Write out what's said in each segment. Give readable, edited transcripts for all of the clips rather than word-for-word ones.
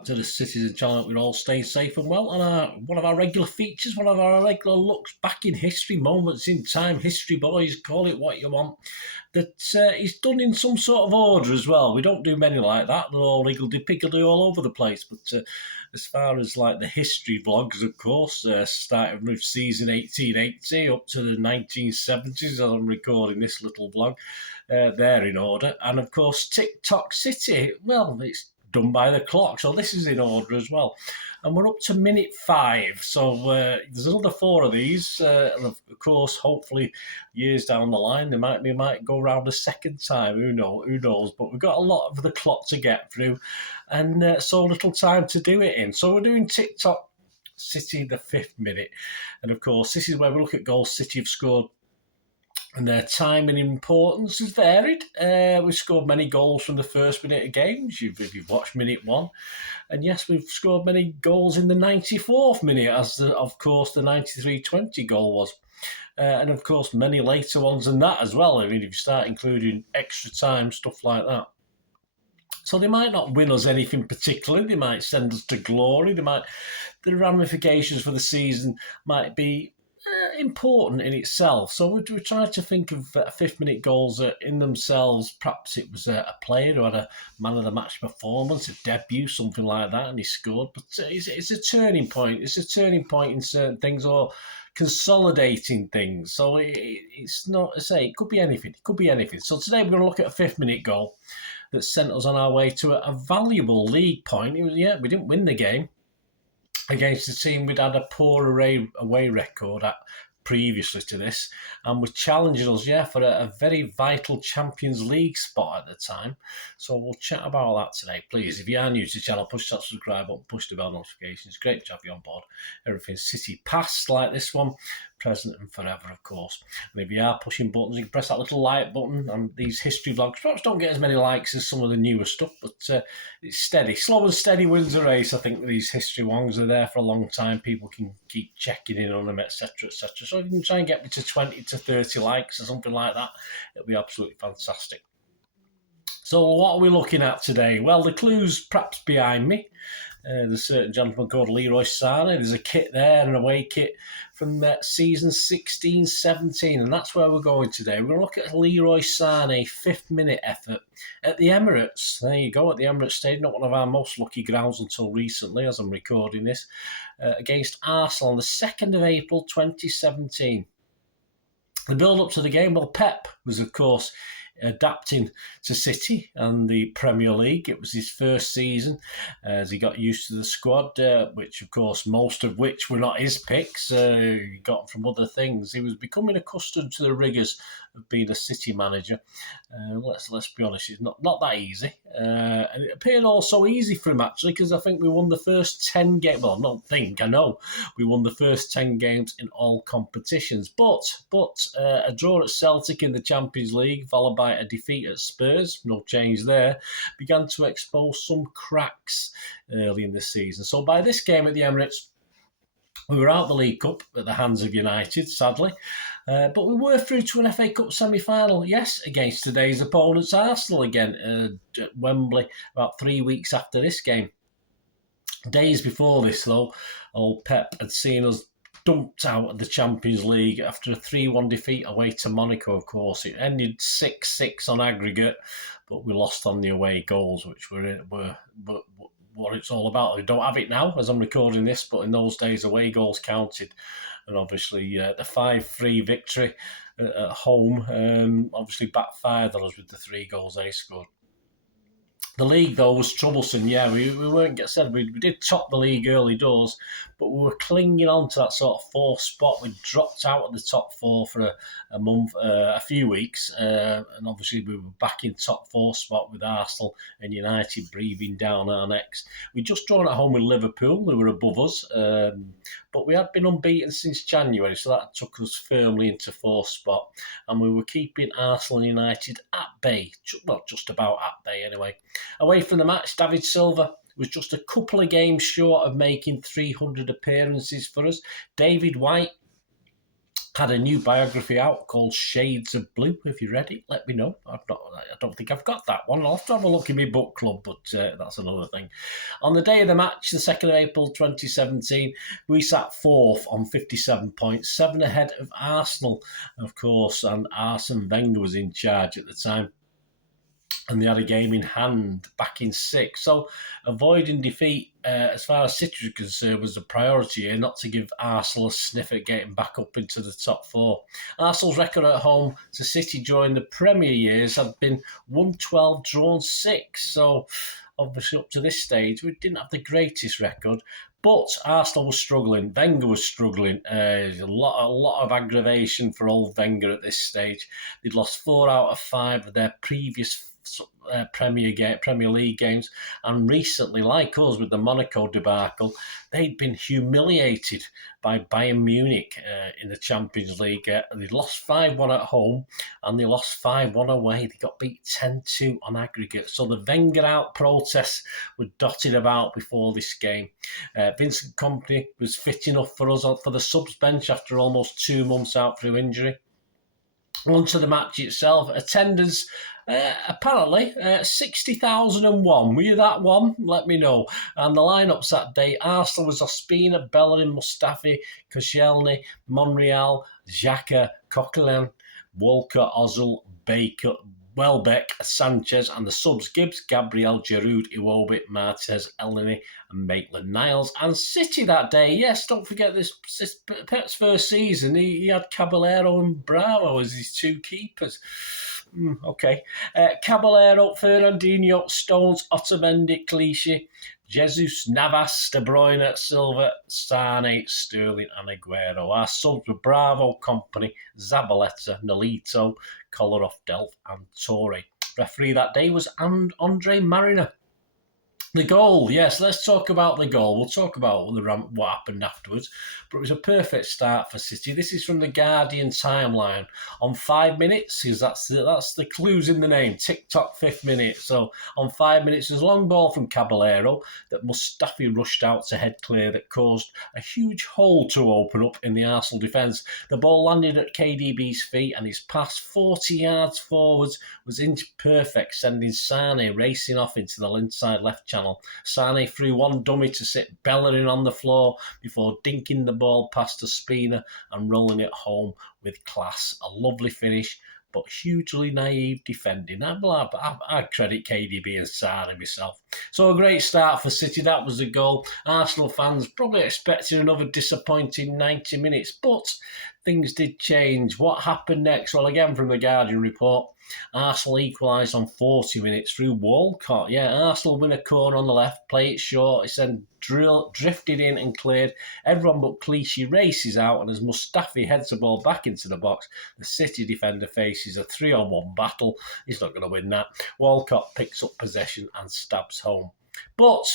back to the Citizen channel. We're all staying safe and well. And one of our regular features, one of our regular looks back in history, moments in time, history boys, call it what you want, that is done in some sort of order as well. We don't do many like that. They're all higgledy-piggledy all over the place. But as far as like the history vlogs, of course, starting with season 1880 up to the 1970s, as I'm recording this little vlog, they're in order. And of course, TOCK City, well, it's done by the clock, so this is in order as well. And we're up to minute 5, so there's another 4 of these, and of course, hopefully, years down the line, we might go round a second time. Who knows? But we've got a lot of the clock to get through, and so little time to do it in. So we're doing TOCK City, the 5th minute, and of course, this is where we look at goals City have scored. And their time and importance has varied. We've scored many goals from the first minute of games, if you've watched minute 1. And yes, we've scored many goals in the 94th minute, as of course the 93-20 goal was. And of course, many later ones than that as well. I mean, if you start including extra time, stuff like that. So they might not win us anything particularly. They might send us to glory. The ramifications for the season might be important in itself. So we're trying to think of 5th minute goals that in themselves, perhaps it was a player who had a man of the match performance, a debut, something like that, and he scored. But it's a turning point. It's a turning point in certain things, or consolidating things. So it's not, I say, it could be anything. It could be anything. So today we're going to look at a 5th minute goal that sent us on our way to a valuable league point. We didn't win the game against the team we'd had a poor away record at previously to this, and was challenging us, for a very vital Champions League spot at the time. So we'll chat about that today. Please, if you are new to the channel, push that subscribe button, push the bell notifications. Great to have you on board. Everything's City past, like this one, present and forever, of course. And if you are pushing buttons, you can press that little like button. And these history vlogs perhaps don't get as many likes as some of the newer stuff, but it's steady. Slow and steady wins the race. I think these history ones are there for a long time. People can keep checking in on them, etc., etc. So if you can try and get me to 20 to 30 likes or something like that, it'll be absolutely fantastic. So what are we looking at today? Well, the clue's perhaps behind me. There's a certain gentleman called Leroy Sane. There's a kit there, an away kit from season 16-17, and that's where we're going today. We're going to look at Leroy Sane, 5th minute effort at the Emirates. There you go, at the Emirates Stadium, not one of our most lucky grounds until recently, as I'm recording this, against Arsenal on the 2nd of April 2017. The build-up to the game, well, Pep was, of course, adapting to City and the Premier League. It was his first season as he got used to the squad, which of course most of which were not his picks. He got from other things. He was becoming accustomed to the rigours of being a City manager. Let's be honest, it's not that easy. And it appeared all so easy for him actually, because I think we won the first 10 games. Well, I know we won the first 10 games in all competitions. But a draw at Celtic in the Champions League, followed by a defeat at Spurs, no change there, began to expose some cracks early in the season. So by this game at the Emirates, we were out the League Cup at the hands of United, sadly, but we were through to an FA Cup semi-final, yes, against today's opponents, Arsenal again, at Wembley, about 3 weeks after this game. Days before this, though, old Pep had seen us dumped out of the Champions League after a 3-1 defeat away to Monaco, of course. It ended 6-6 on aggregate, but we lost on the away goals, which were what it's all about. We don't have it now, as I'm recording this, but in those days, away goals counted. And obviously, the 5-3 victory at home obviously backfired on us with the 3 goals they scored. The league, though, was troublesome. Yeah, we weren't we did top the league early doors, but we were clinging on to that sort of 4th spot. We dropped out of the top 4 for a few weeks, and obviously we were back in top 4 spot with Arsenal and United breathing down our necks. We'd just drawn at home with Liverpool, who were above us, but we had been unbeaten since January, so that took us firmly into 4th spot, and we were keeping Arsenal and United at bay, well, just about at bay anyway. Away from the match, David Silva was just a couple of games short of making 300 appearances for us. David White had a new biography out called Shades of Blue. If you read it, let me know. I don't think I've got that one. I'll have to have a look in my book club, but that's another thing. On the day of the match, the 2nd of April 2017, we sat 4th on 57 points, 7 ahead of Arsenal, of course, and Arsene Wenger was in charge at the time. And they had a game in hand back in 6. So avoiding defeat, as far as City was concerned, was a priority here, not to give Arsenal a sniff at getting back up into the top 4. Arsenal's record at home to City during the Premier years had been 1-12, drawn 6. So obviously up to this stage, we didn't have the greatest record. But Arsenal was struggling. Wenger was struggling. A lot of aggravation for old Wenger at this stage. They'd lost 4 out of 5 of their previous Premier League games, and recently, like us with the Monaco debacle, they'd been humiliated by Bayern Munich in the Champions League. They lost 5-1 at home and they lost 5-1 away. They got beat 10-2 on aggregate. So the Wenger out protests were dotted about before this game. Vincent Kompany was fit enough for us for the subs bench after almost 2 months out through injury. On to the match itself. Attendance, apparently, 60,001. Were you that one? Let me know. And the lineups that day, Arsenal was Ospina, Bellerin, Mustafi, Koscielny, Monreal, Xhaka, Coquelin, Walker, Ozil, Baker, Welbeck, Sanchez, and the subs Gibbs, Gabriel, Giroud, Iwobi, Martez, Elneny, and Maitland-Niles. And City that day, yes, don't forget this Pep's first season, he had Caballero and Bravo as his 2 keepers. Okay. Caballero, Fernandinho, Stones, Otamendi, Clichy, Jesus, Navas, De Bruyne, Silva, Sane, Sterling, and Aguero. Our subs were Bravo, Kompany, Zabaleta, Nolito, Kolarov, Delph, and Torre. Referee that day was Andre Mariner. The goal, yes, let's talk about the goal. We'll talk about what happened afterwards, but it was a perfect start for City. This is from the Guardian timeline on 5 minutes, because that's the clues in the name, TikTok 5th minute. So on 5 minutes, there's a long ball from Caballero that Mustafi rushed out to head clear that caused a huge hole to open up in the Arsenal defence. The ball landed at KDB's feet and his pass 40 yards forwards was inch perfect, sending Sane racing off into the inside left channel. Sane threw one dummy to sit Bellerin on the floor before dinking the ball past Ospina and rolling it home with class. A lovely finish, but hugely naive defending. I credit KDB and Sane myself. So a great start for City. That was the goal. Arsenal fans probably expecting another disappointing 90 minutes, but things did change. What happened next? Well, again, from the Guardian report, Arsenal equalised on 40 minutes through Walcott. Yeah, Arsenal win a corner on the left, play it short. It's then drifted in and cleared. Everyone but Clichy races out, and as Mustafi heads the ball back into the box, the City defender faces a 3-on-1 battle. He's not going to win that. Walcott picks up possession and stabs home. But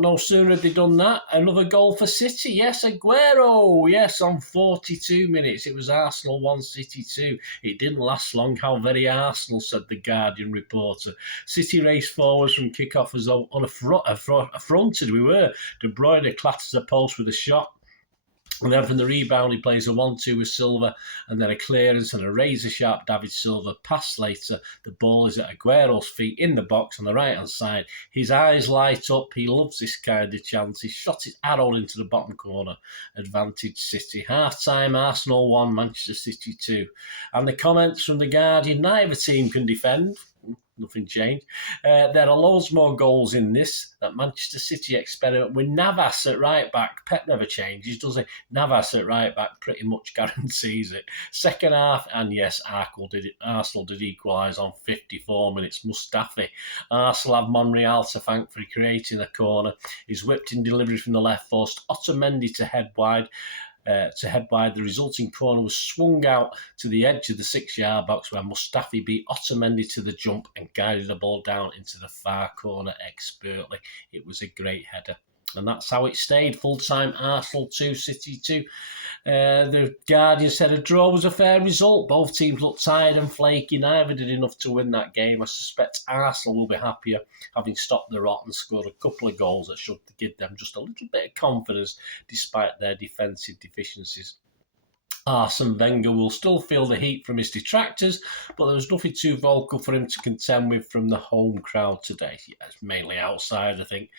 no sooner had they done that, another goal for City. Yes, Aguero. Yes, on 42 minutes. It was Arsenal 1, City 2. It didn't last long. How very Arsenal, said the Guardian reporter. City raced forwards from kick-off as affronted we were. De Bruyne clatters the post with a shot. And then from the rebound, he plays a 1-2 with Silva, and then a clearance and a razor-sharp David Silva pass later. The ball is at Aguero's feet in the box on the right-hand side. His eyes light up. He loves this kind of chance. He shot it arrowed into the bottom corner. Advantage City. Half-time, Arsenal 1, Manchester City 2. And the comments from the Guardian, neither team can defend. Nothing changed. There are loads more goals in this. That Manchester City experiment with Navas at right back. Pep never changes, does he? Navas at right back pretty much guarantees it. Second half, and yes, Arsenal did equalise on 54 minutes. Mustafi. Arsenal have Monreal to thank for creating a corner. He's whipped in delivery from the left post. Otamendi to head wide. The resulting corner was swung out to the edge of the 6-yard box where Mustafi beat Otamendi to the jump and guided the ball down into the far corner expertly. It was a great header. And that's how it stayed. Full-time Arsenal 2, City 2. The Guardian said a draw was a fair result. Both teams looked tired and flaky. Neither did enough to win that game. I suspect Arsenal will be happier having stopped the rot and scored a couple of goals that should give them just a little bit of confidence despite their defensive deficiencies. Arsene Wenger will still feel the heat from his detractors, but there was nothing too vocal for him to contend with from the home crowd today. Yeah, it's mainly outside, I think.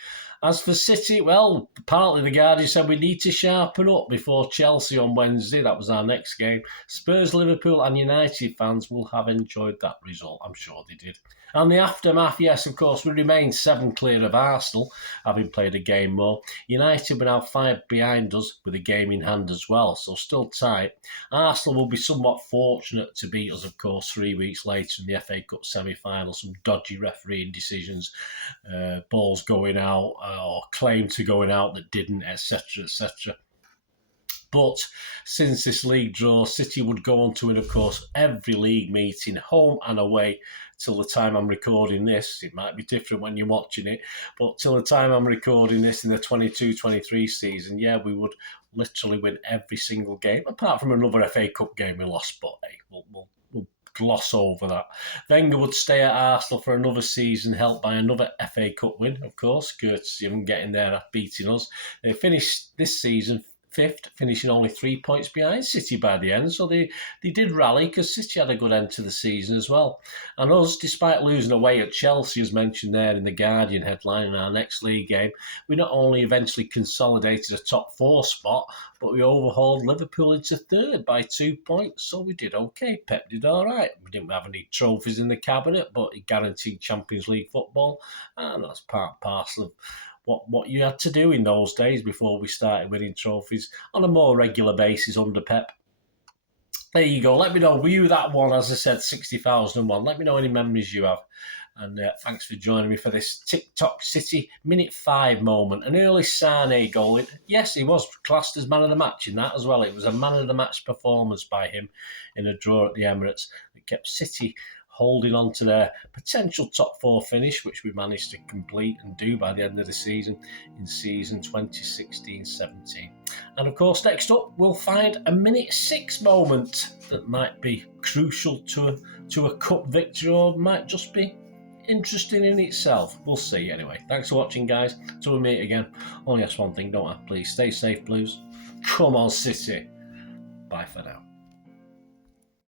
As for City, well, apparently the Guardian said we need to sharpen up before Chelsea on Wednesday. That was our next game. Spurs, Liverpool and United fans will have enjoyed that result. I'm sure they did. And the aftermath, yes, of course, we remain 7 clear of Arsenal, having played a game more. United were now 5 behind us with a game in hand as well, so still tight. Arsenal will be somewhat fortunate to beat us, of course, 3 weeks later in the FA Cup semi-final. Some dodgy refereeing decisions, balls going out or claim to going out that didn't, etc., etc. But since this league draw, City would go on to win, of course, every league meeting, home and away, till the time I'm recording this. It might be different when you're watching it, but till the time I'm recording this in the 22-23 season, yeah, we would literally win every single game, apart from another FA Cup game we lost, but hey, we'll gloss over that. Wenger would stay at Arsenal for another season, helped by another FA Cup win, of course, courtesy of him getting there after beating us. They finished this season 5th, finishing only 3 points behind City by the end. So they did rally because City had a good end to the season as well. And us, despite losing away at Chelsea, as mentioned there in the Guardian headline in our next league game, we not only eventually consolidated a top 4 spot, but we overhauled Liverpool into 3rd by 2 points. So we did okay. Pep did all right. We didn't have any trophies in the cabinet, but he guaranteed Champions League football. And that's part and parcel of what you had to do in those days before we started winning trophies on a more regular basis under Pep. There you go. Let me know, were you that one, as I said, 60,001? Let me know any memories you have. And thanks for joining me for this TikTok City minute 5 moment. An early Sane goal. Yes, he was classed as man of the match in that as well. It was a man of the match performance by him in a draw at the Emirates that kept City holding on to their potential top 4 finish, which we managed to complete and do by the end of the season in season 2016-17. And of course, next up, we'll find a minute 6 moment that might be crucial to a cup victory, or might just be interesting in itself. We'll see anyway. Thanks for watching, guys. Till we meet again, only ask one thing, don't I? Please stay safe, Blues. Come on, City. Bye for now.